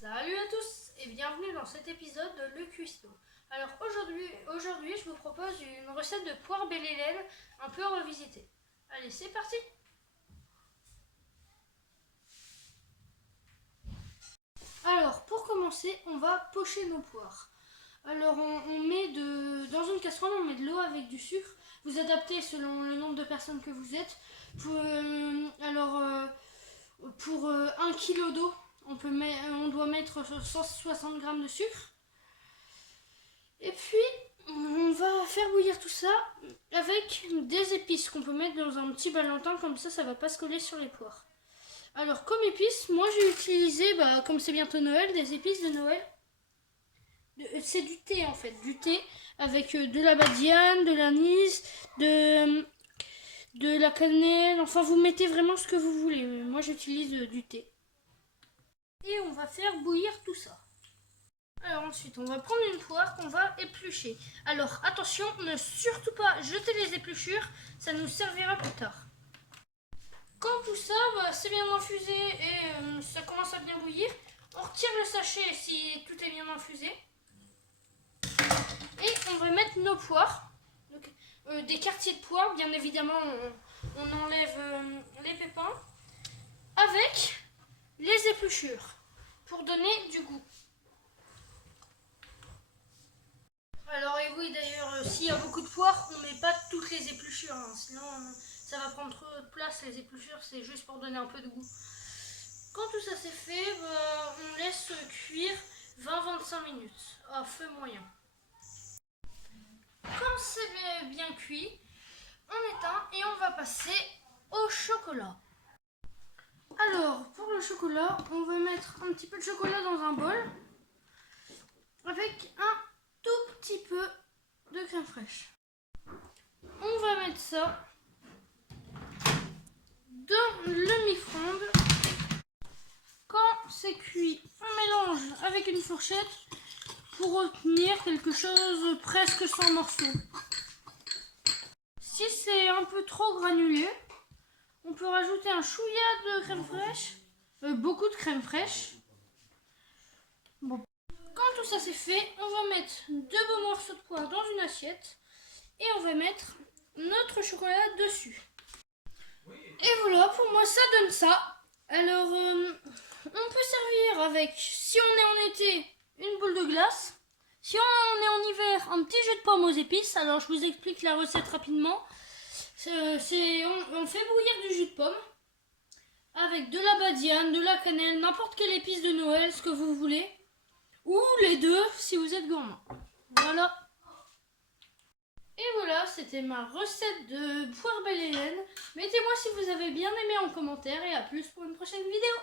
Salut à tous et bienvenue dans cet épisode de Le Cuistot. Alors aujourd'hui je vous propose une recette de poire belle Hélène un peu revisitée. Allez, c'est parti. Alors pour commencer, on va pocher nos poires. Alors on met dans une casserole, on met de l'eau avec du sucre. Vous adaptez selon le nombre de personnes que vous êtes. Pour 1 kg d'eau, on doit mettre 160 g de sucre. Et puis, on va faire bouillir tout ça avec des épices qu'on peut mettre dans un petit balantin, comme ça va pas se coller sur les poires. Alors, comme épices, moi j'ai utilisé, comme c'est bientôt Noël, des épices de Noël. C'est du thé en fait, du thé avec de la badiane, de l'anis, de la cannelle, enfin vous mettez vraiment ce que vous voulez. Moi j'utilise du thé. Et on va faire bouillir tout ça. Alors ensuite, on va prendre une poire qu'on va éplucher. Alors attention, ne surtout pas jeter les épluchures, ça nous servira plus tard. Quand tout ça, c'est bien infusé et ça commence à bien bouillir, on retire le sachet si tout est bien infusé. Et on va mettre nos poires, donc, des quartiers de poire, bien évidemment on enlève les pépins, avec les épluchures, pour donner du goût. Alors et oui d'ailleurs, s'il y a beaucoup de poires, on met pas toutes les épluchures, hein, sinon ça va prendre trop de place. Les épluchures c'est juste pour donner un peu de goût. Quand tout ça c'est fait, on laisse cuire 20-25 minutes à feu moyen. Quand c'est bien cuit, on éteint et on va passer au chocolat. Alors pour le chocolat, on va mettre un petit peu de chocolat dans un bol avec un tout petit peu de crème fraîche. On va mettre ça dans le micro-ondes. Quand c'est cuit, on mélange avec une fourchette pour obtenir quelque chose presque sans morceaux. Si c'est un peu trop granulé, on peut rajouter un chouïa de crème fraîche, beaucoup de crème fraîche. Bon. Quand tout ça c'est fait, on va mettre 2 beaux morceaux de poire dans une assiette et on va mettre notre chocolat dessus. Et voilà, pour moi ça donne ça. Alors, on peut servir avec, si on est en été, une boule de glace. Si on est en hiver, un petit jus de pomme aux épices. Alors, je vous explique la recette rapidement. On fait bouillir du jus de pomme avec de la badiane, de la cannelle, n'importe quelle épice de Noël, ce que vous voulez. Ou les deux, si vous êtes gourmand. Voilà. Et voilà, c'était ma recette de poire belle Hélène. Mettez-moi si vous avez bien aimé en commentaire et à plus pour une prochaine vidéo.